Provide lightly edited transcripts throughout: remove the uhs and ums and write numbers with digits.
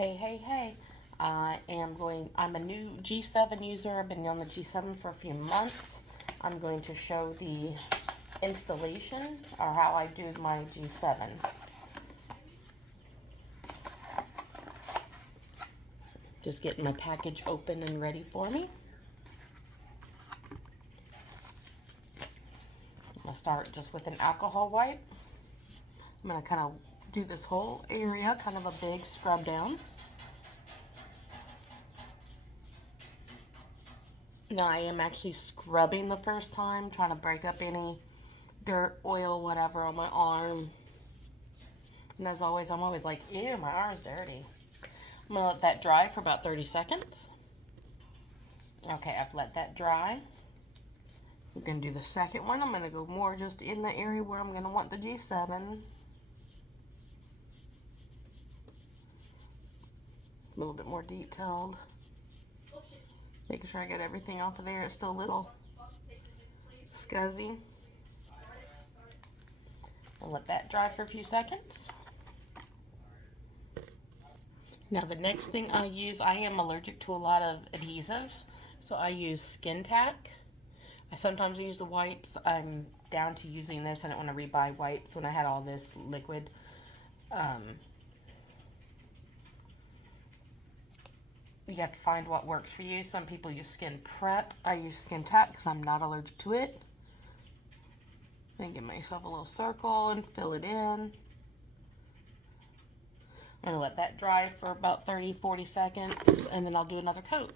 Hey. I'm a new G7 user. I've been on the G7 for a few months. I'm going to show the installation or how I do my G7. Just getting my package open and ready for me. I'm going to start just with an alcohol wipe. I'm going to kind of do this whole area, kind of a big scrub down. Now I am actually scrubbing the first time, trying to break up any dirt, oil, whatever on my arm. And as always, I'm always like, ew, my arm's dirty. I'm going to let that dry for about 30 seconds. Okay, I've let that dry. We're going to do the second one. I'm going to go more just in the area where I'm going to want the G7. A little bit more detailed. Making sure I get everything off of there. It's still a little scuzzy. I'll let that dry for a few seconds. Now the next thing I use, I am allergic to a lot of adhesives, so I use Skin Tack. I sometimes use the wipes. I'm down to using this. I don't want to rebuy wipes when I had all this liquid. You have to find what works for you. Some people use Skin Prep. I use Skin Tack because I'm not allergic to it. Then give myself a little circle and fill it in. I'm going to let that dry for about 30-40 seconds, and then I'll do another coat.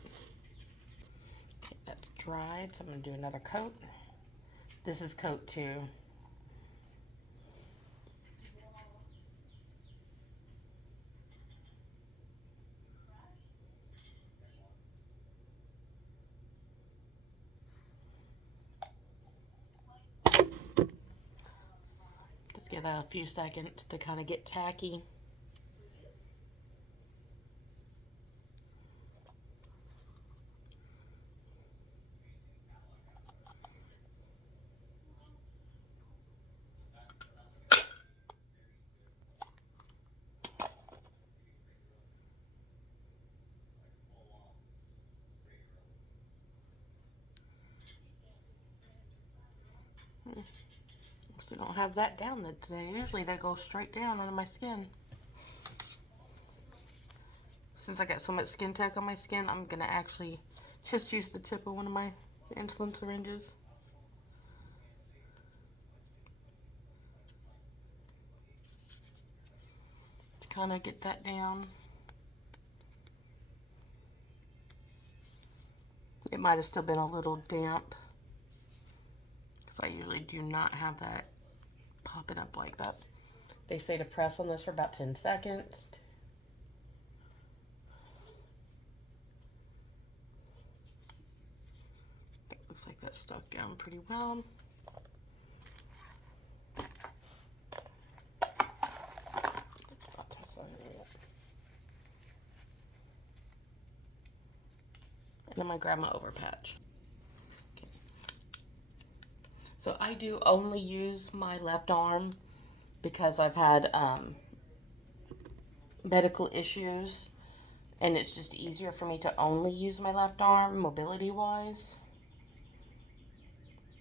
Okay, that's dried, so I'm going to do another coat. This is coat 2. Just give that a few seconds to kind of get tacky. So don't have that down today. Usually they go straight down into my skin. Since I got so much Skin Tack on my skin, I'm gonna actually just use the tip of one of my insulin syringes. To kind of get that down. It might have still been a little damp, because I usually do not have that popping up like that. They say to press on this for about 10 seconds. Looks like that's stuck down pretty well. And I'm going to grab my overpatch. Okay. So I do only use my left arm because I've had medical issues, and it's just easier for me to only use my left arm mobility wise.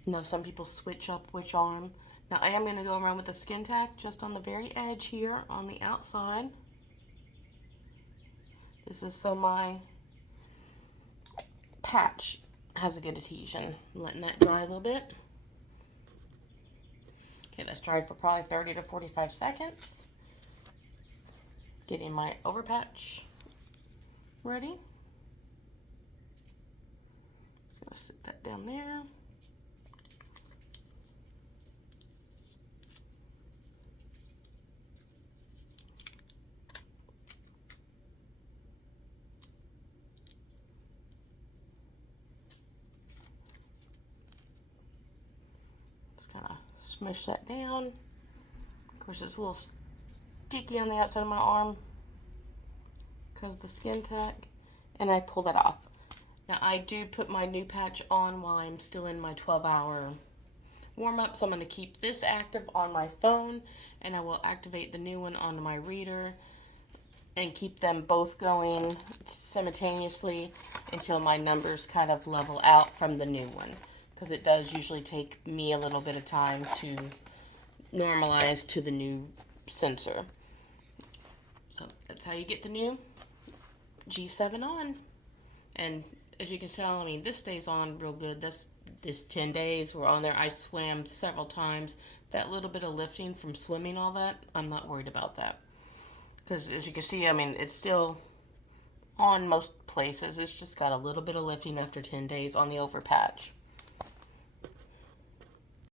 You know, some people switch up which arm. Now I am going to go around with the Skin Tack just on the very edge here on the outside. This is so my patch has a good adhesion. I'm letting that dry a little bit. Okay, that's dried for probably 30 to 45 seconds. Getting my overpatch ready. Just gonna sit that down there. Kind of smush that down. Of course, it's a little sticky on the outside of my arm because of the Skin Tack, and I pull that off. Now, I do put my new patch on while I'm still in my 12-hour warm-up, so I'm going to keep this active on my phone, and I will activate the new one onto my reader and keep them both going simultaneously until my numbers kind of level out from the new one, because it does usually take me a little bit of time to normalize to the new sensor. So that's how you get the new G7 on. And as you can tell, I mean, this stays on real good. This 10 days we're on there. I swam several times. That little bit of lifting from swimming, all that, I'm not worried about that. Because as you can see, I mean, it's still on most places. It's just got a little bit of lifting after 10 days on the overpatch.